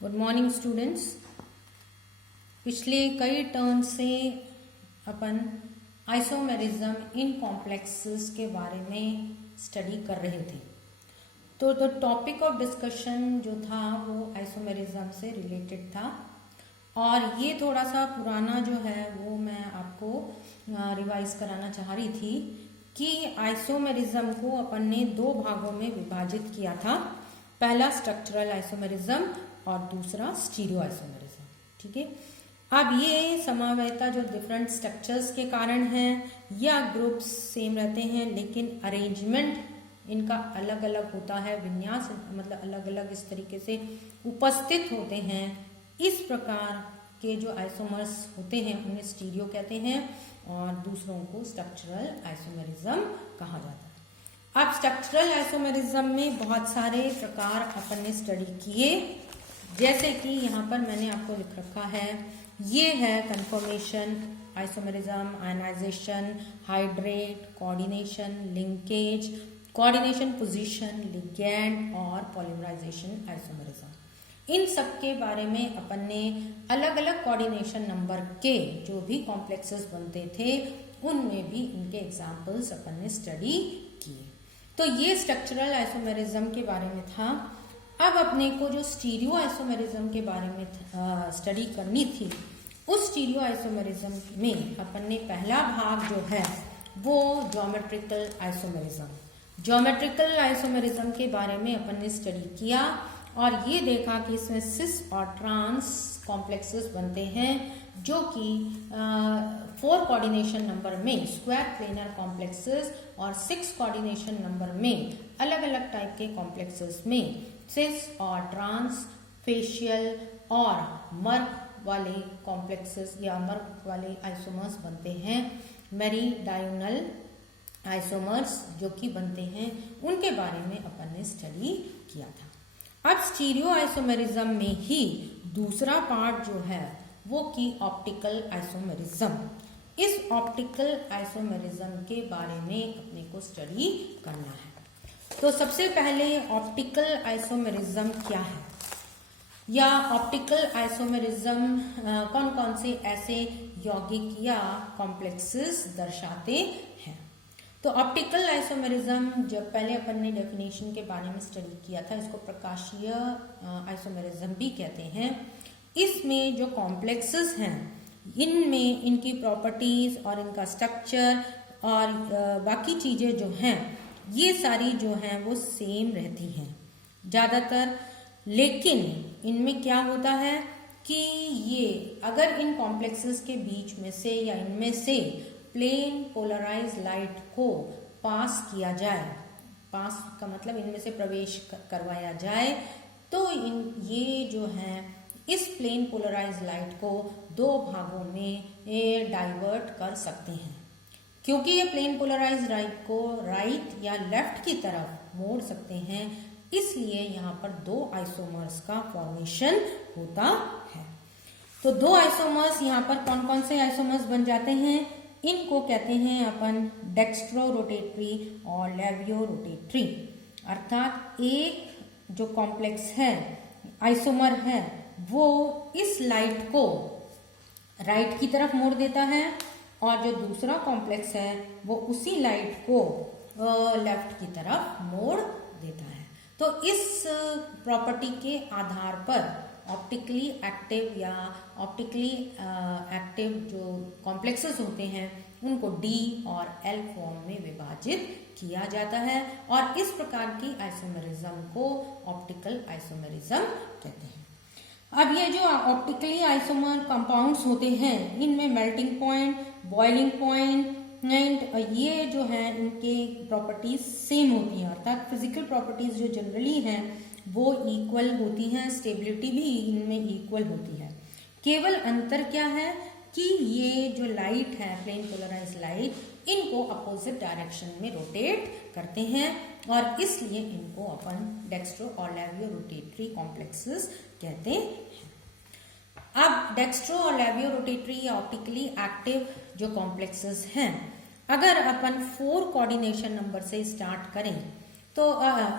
Good morning students. पिछले कई term से अपन आइसोमेरिज्म इन कॉम्प्लेक्सेस के बारे में स्टडी कर रहे थे। तो द टॉपिक ऑफ डिस्कशन जो था वो आइसोमेरिज्म से रिलेटेड था और ये थोड़ा सा पुराना जो है वो मैं आपको रिवाइज कराना चाह रही थी कि आइसोमेरिज्म को अपन ने दो भागों में विभाजित किया था। पहला स्ट्रक्चरल आइसोमेरिज्म और दूसरा स्टीरियो आइसोमेरिज्म। ठीक है, अब ये समावयता जो डिफरेंट स्ट्रक्चर्स के कारण है या ग्रुप्स सेम रहते हैं लेकिन अरेंजमेंट इनका अलग अलग होता है, विन्यास मतलब अलग अलग इस तरीके से उपस्थित होते हैं। इस प्रकार के जो आइसोमर्स होते हैं उन्हें स्टीरियो कहते हैं और दूसरों को स्ट्रक्चरल आइसोमेरिज्म कहा जाता है। अब स्ट्रक्चरल आइसोमेरिज्म में बहुत सारे प्रकार अपन ने स्टडी किए, जैसे कि यहाँ पर मैंने आपको लिख रखा है। ये है conformation isomerism, ionization, hydrate, coordination, linkage, coordination position, ligand और पॉलीमराइजेशन आइसोमेरिज्म। इन सब के बारे में अपन ने अलग अलग कोऑर्डिनेशन नंबर के जो भी कॉम्प्लेक्सेस बनते थे उनमें भी इनके एग्जाम्पल्स अपन ने स्टडी किए। तो ये स्ट्रक्चरल आइसोमेरिज्म के बारे में था। अब अपने को जो स्टीरियो आइसोमेरिज्म के बारे में स्टडी करनी थी, उस स्टीरियो आइसोमेरिज्म में अपन ने पहला भाग जो है वो ज्योमेट्रिकल आइसोमेरिज्म। ज्योमेट्रिकल आइसोमेरिज्म के बारे में अपन ने स्टडी किया और ये देखा कि इसमें सिस और ट्रांस कॉम्प्लेक्सेस बनते हैं जो कि 4 कोऑर्डिनेशन नंबर में स्क्वायर प्लेनर कॉम्प्लेक्सेस और 6 कोऑर्डिनेशन नंबर में अलग अलग टाइप के कॉम्प्लेक्सेस में सिस और ट्रांस, फेशियल और मर्क वाले कॉम्प्लेक्सेस या मर्क वाले आइसोमर्स बनते हैं। मेरीडायोनल आइसोमर्स जो कि बनते हैं उनके बारे में अपन ने स्टडी किया था। अब स्टीरियो आइसोमेरिज्म में ही दूसरा पार्ट जो है वो कि ऑप्टिकल आइसोमेरिज्म। इस ऑप्टिकल आइसोमेरिज्म के बारे में अपने को स्टडी करना है। तो सबसे पहले ऑप्टिकल आइसोमेरिज्म क्या है या ऑप्टिकल आइसोमेरिज्म कौन कौन से ऐसे यौगिक या कॉम्प्लेक्सेस दर्शाते हैं। तो ऑप्टिकल आइसोमेरिज्म जब पहले अपन ने डेफिनेशन के बारे में स्टडी किया था, इसको प्रकाशीय आइसोमेरिज्म भी कहते हैं। इसमें जो कॉम्प्लेक्सेस हैं इनमें इनकी प्रॉपर्टीज और इनका स्ट्रक्चर और बाकी चीजें जो हैं ये सारी जो हैं वो सेम रहती हैं ज़्यादातर, लेकिन इनमें क्या होता है कि ये अगर इन कॉम्प्लेक्सेस के बीच में से या इनमें से प्लेन पोलराइज लाइट को पास किया जाए, पास का मतलब इनमें से प्रवेश करवाया जाए, तो ये जो है इस प्लेन पोलराइज लाइट को दो भागों में डाइवर्ट कर सकते हैं। क्योंकि ये प्लेन पोलराइज लाइट को राइट या लेफ्ट की तरफ मोड़ सकते हैं, इसलिए यहाँ पर दो आइसोमर्स का फॉर्मेशन होता है। तो दो आइसोमर्स यहाँ पर कौन कौन से आइसोमर्स बन जाते हैं, इनको कहते हैं अपन डेक्स्ट्रो रोटेटरी और लेवियो रोटेटरी। अर्थात एक जो कॉम्प्लेक्स है आइसोमर है वो इस लाइट को राइट की तरफ मोड़ देता है और जो दूसरा कॉम्प्लेक्स है वो उसी लाइट को लेफ्ट की तरफ मोड़ देता है। तो इस प्रॉपर्टी के आधार पर ऑप्टिकली एक्टिव या ऑप्टिकली एक्टिव जो कॉम्प्लेक्सेस होते हैं उनको डी और एल फॉर्म में विभाजित किया जाता है और इस प्रकार की आइसोमेरिज्म को ऑप्टिकल आइसोमेरिज्म कहते हैं। अब ये जो ऑप्टिकली आइसोमर कंपाउंड्स होते हैं इनमें melting point, boiling point and ये जो है इनके प्रॉपर्टीज सेम होती हैं, अर्थात फिजिकल प्रॉपर्टीज जो जनरली हैं वो इक्वल होती हैं, स्टेबिलिटी भी इनमें इक्वल होती है। केवल अंतर क्या है कि ये जो लाइट है प्लेन पोलराइज लाइट इनको अपोजिट डायरेक्शन में रोटेट करते हैं और इसलिए इनको अपन डेक्स्ट्रो और लेवियो रोटेटरी कॉम्प्लेक्सेस कहते हैं। अब डेक्स्ट्रो और लेवियो रोटेटरी या ऑप्टिकली एक्टिव जो कॉम्प्लेक्सेस हैं, अगर अपन 4 कोऑर्डिनेशन नंबर से स्टार्ट करें तो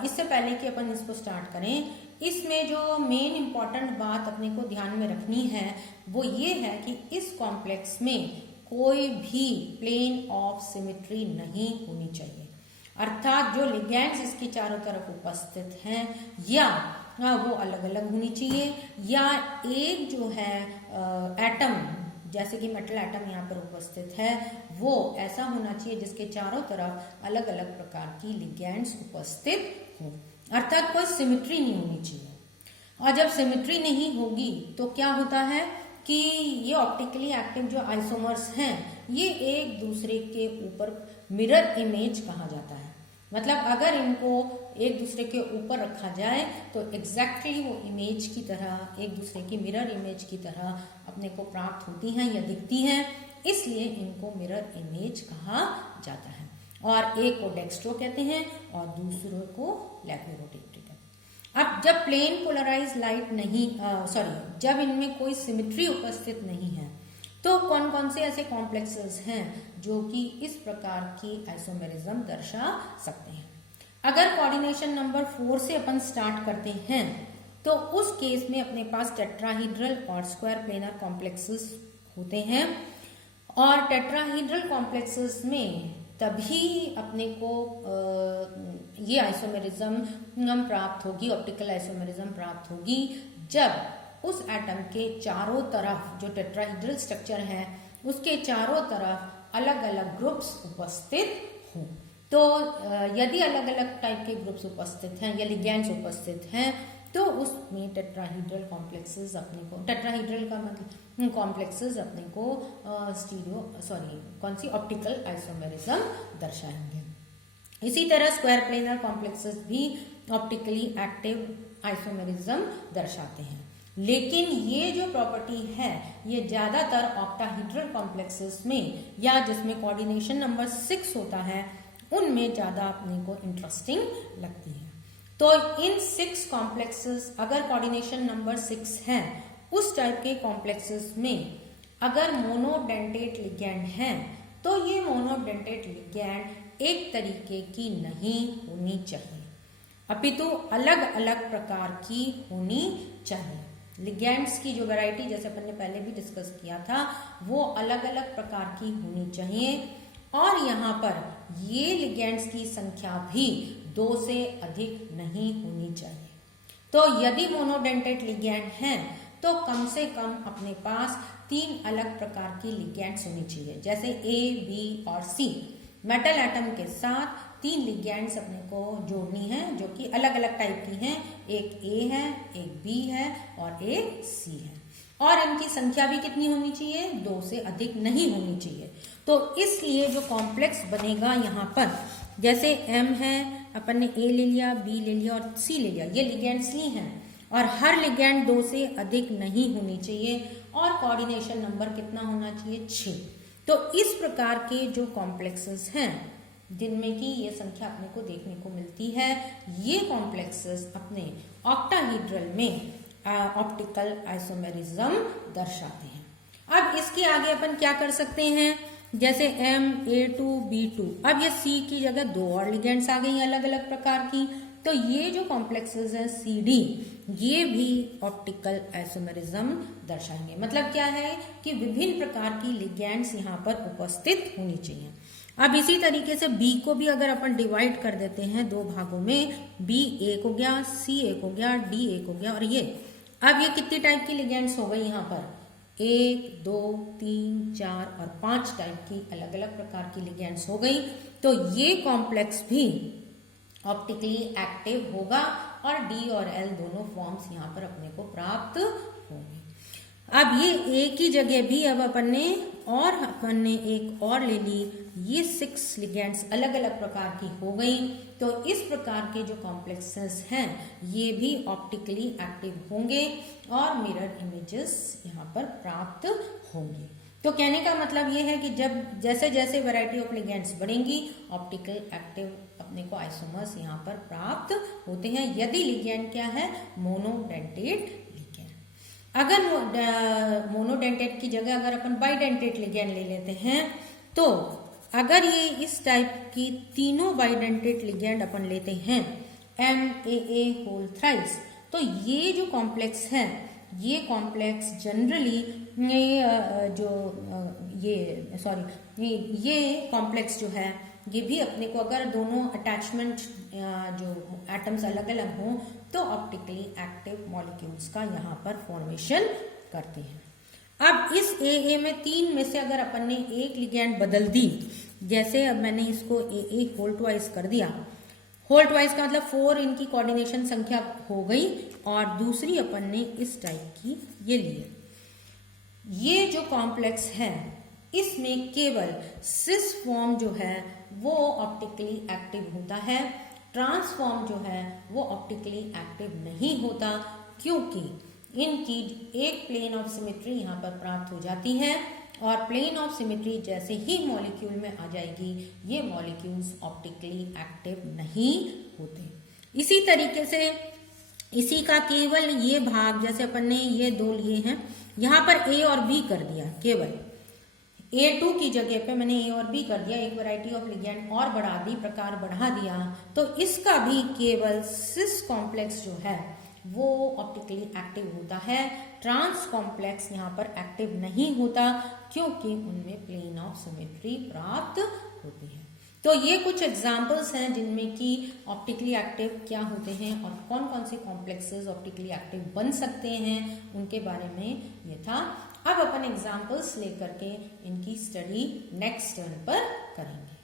इससे पहले कि अपन इसको स्टार्ट करें, इसमें जो मेन इम्पॉर्टेंट बात अपने को ध्यान में रखनी है वो ये है कि इस कॉम्प्लेक्स में कोई भी प्लेन ऑफ सिमेट्री नहीं होनी चाहिए, अर्थात जो लिगैंड्स इसके चारों तरफ उपस्थित हैं या वो अलग अलग होनी चाहिए, या एक जो है एटम जैसे कि मेटल एटम यहाँ पर उपस्थित है वो ऐसा होना चाहिए जिसके चारों तरफ अलग अलग प्रकार की लिगैंड्स उपस्थित हो, अर्थात कोई सिमेट्री नहीं होनी चाहिए। और जब सिमेट्री नहीं होगी तो क्या होता है कि ये ऑप्टिकली एक्टिव जो आइसोमर्स हैं ये एक दूसरे के ऊपर मिरर इमेज कहा जाता है। मतलब अगर इनको एक दूसरे के ऊपर रखा जाए तो एग्जैक्टली वो इमेज की तरह, एक दूसरे की मिरर इमेज की तरह अपने को प्राप्त होती हैं या दिखती हैं, इसलिए इनको मिरर इमेज कहा जाता है। और एक को डेक्स्ट्रो कहते हैं और दूसरे को लैक्रोरोटेटरी कहते हैं। अब जब प्लेन पोलराइज लाइट नहीं जब इनमें कोई सिमेट्री उपस्थित नहीं है तो कौन कौन से ऐसे कॉम्प्लेक्सेस हैं जो कि इस प्रकार की आइसोमेरिज्म दर्शा सकते हैं। अगर कोऑर्डिनेशन नंबर 4 से अपन स्टार्ट करते हैं तो उस केस में अपने पास टेट्राहीड्रल और स्क्वायर प्लेनर कॉम्प्लेक्सेस होते हैं, और टेट्राहीड्रल कॉम्प्लेक्सेस में तभी अपने को ये आइसोमेरिज्म प्राप्त होगी, ऑप्टिकल आइसोमेरिज्म प्राप्त होगी, जब उस एटम के चारों तरफ जो टेट्राहीड्रल स्ट्रक्चर है उसके चारों तरफ अलग अलग ग्रुप्स उपस्थित हों। तो यदि अलग अलग टाइप के ग्रुप्स उपस्थित हैं या लिगैंड्स उपस्थित हैं तो उसमें टेट्राहीड्रल कॉम्प्लेक्सेस अपने को, टेट्राहीड्रल का मतलब कॉम्प्लेक्सेस अपने को ऑप्टिकल आइसोमेरिज्म दर्शाएंगे। इसी तरह स्क्वायर प्लेनर कॉम्प्लेक्सेस भी ऑप्टिकली एक्टिव आइसोमेरिज्म दर्शाते हैं, लेकिन ये जो प्रॉपर्टी है ये ज्यादातर ऑक्टाहीड्रल कॉम्प्लेक्सेस में या जिसमें कोऑर्डिनेशन नंबर 6 होता है उनमें ज्यादा अपने को इंटरेस्टिंग लगती है। तो इन 6 कॉम्प्लेक्सेस, अगर कोऑर्डिनेशन नंबर 6 है, उस टाइप के कॉम्प्लेक्सेस में अगर मोनोडेंटेट लिगैंड है तो ये मोनोडेंटेट लिगैंड एक तरीके की नहीं होनी चाहिए, अपितु अलग अलग प्रकार की होनी चाहिए। लिगैंड्स की जो वैरायटी जैसे अपन ने पहले भी डिस्कस किया था वो अलग अलग प्रकार की होनी चाहिए, और यहाँ पर ये लिगैंड्स की संख्या भी 2 से अधिक नहीं होनी चाहिए। तो यदि मोनोडेंटेट लिगैंड है तो कम से कम अपने पास 3 अलग प्रकार की लिगैंड्स होनी चाहिए, जैसे A, B और C। मेटल एटम के साथ 3 लिगैंड्स अपने को जोड़नी है जो कि अलग अलग टाइप की हैं, एक A है, एक B है और एक C है, और इनकी संख्या भी कितनी होनी चाहिए, 2 से अधिक नहीं होनी चाहिए। तो इसलिए जो कॉम्प्लेक्स बनेगा यहाँ पर, जैसे M है, अपन ने A ले लिया, B ले लिया और C ले लिया, ये लिगैंड्स ली हैं और हर लिगैंड 2 से अधिक नहीं होनी चाहिए, और कोऑर्डिनेशन नंबर कितना होना चाहिए, 6। तो इस प्रकार के जो कॉम्प्लेक्सेस हैं जिनमें कि ये संख्या अपने को देखने को मिलती है, ये कॉम्प्लेक्सेस अपने ऑक्टाहीड्रल में ऑप्टिकल आइसोमेरिज्म दर्शाते हैं। अब इसके आगे अपन क्या कर सकते हैं, जैसे MA2B2, अब ये C की जगह 2 और लिगेंड्स आ गई अलग अलग प्रकार की, तो ये जो कॉम्प्लेक्सेस हैं CD ये भी ऑप्टिकल आइसोमेरिज्म दर्शाएंगे। मतलब क्या है कि विभिन्न प्रकार की लिगेंड्स यहाँ पर उपस्थित होनी चाहिए। अब इसी तरीके से B को भी अगर अपन डिवाइड कर देते हैं 2 भागों में, B एक हो गया, C एक हो गया, D एक हो गया, और ये अब ये कितनी टाइप की लिगेंड्स हो गई यहाँ पर, 1, 2, 3, 4 और 5 टाइप की अलग अलग प्रकार की लिगेंड्स हो गई। तो ये कॉम्प्लेक्स भी ऑप्टिकली एक्टिव होगा और D और L दोनों फॉर्म्स यहाँ पर अपने को प्राप्त होंगे। अब ये एक ही जगह भी अब अपन ने एक और ले ली, ये 6 लिगेंड्स अलग अलग प्रकार की हो गई। तो इस प्रकार के जो कॉम्प्लेक्सेस हैं ये भी ऑप्टिकली एक्टिव होंगे और मिरर इमेजेस यहाँ पर प्राप्त होंगे। तो कहने का मतलब ये है कि जब जैसे जैसे वैरायटी ऑफ लिगेंड्स बढ़ेंगी ऑप्टिकल एक्टिव अपने को आइसोमर्स यहाँ पर प्राप्त होते हैं, यदि लिगेंड क्या है, मोनोडेंटेट। अगर मोनोडेंटेट की जगह अगर अपन बाइडेंटेट लिगेंड ले लेते हैं तो अगर ये इस टाइप की तीनों बाइडेंटेड लिगेंड अपन लेते हैं MAA होल थ्राइस, तो ये जो कॉम्प्लेक्स है, ये कॉम्प्लेक्स जनरली ये कॉम्प्लेक्स जो है ये भी अपने को, अगर दोनों अटैचमेंट जो एटम्स अलग अलग हों तो ऑप्टिकली एक्टिव मॉलिक्यूल्स का यहाँ पर फॉर्मेशन करते हैं। अब इस AA में 3 में से अगर अपन ने एक लिगेंड बदल दी, जैसे अब मैंने इसको AA होल ट्वाइस कर दिया, होल ट्वाइस का मतलब 4 इनकी कोऑर्डिनेशन संख्या हो गई, और दूसरी अपन ने इस टाइप की ये ली। ये जो कॉम्प्लेक्स है इसमें केवल सिस फॉर्म जो है वो ऑप्टिकली एक्टिव होता है, ट्रांसफॉर्म जो है वो ऑप्टिकली एक्टिव नहीं होता, क्योंकि इनकी एक प्लेन ऑफ सिमेट्री यहाँ पर प्राप्त हो जाती है, और प्लेन ऑफ सिमेट्री जैसे ही मॉलिक्यूल में आ जाएगी ये मॉलिक्यूल्स ऑप्टिकली एक्टिव नहीं होते। इसी तरीके से इसी का केवल ये भाग, जैसे अपन ने ये 2 लिए हैं, यहाँ पर A और B कर दिया, केवल A2 की जगह पे मैंने A और B कर दिया, एक वैरायटी ऑफ लिगेंड और बढ़ा दी, प्रकार बढ़ा दिया, तो इसका भी केवल सिस कॉम्प्लेक्स जो है वो ऑप्टिकली एक्टिव होता है, ट्रांस कॉम्प्लेक्स यहाँ पर एक्टिव नहीं होता, क्योंकि उनमें प्लेन ऑफ सिमेट्री प्राप्त होती है। तो ये कुछ एग्जाम्पल्स हैं जिनमें कि ऑप्टिकली एक्टिव क्या होते हैं और कौन कौन से कॉम्प्लेक्सेस ऑप्टिकली एक्टिव बन सकते हैं, उनके बारे में ये था। अब अपन एग्जाम्पल्स लेकर के इनकी स्टडी नेक्स्ट टर्न पर करेंगे।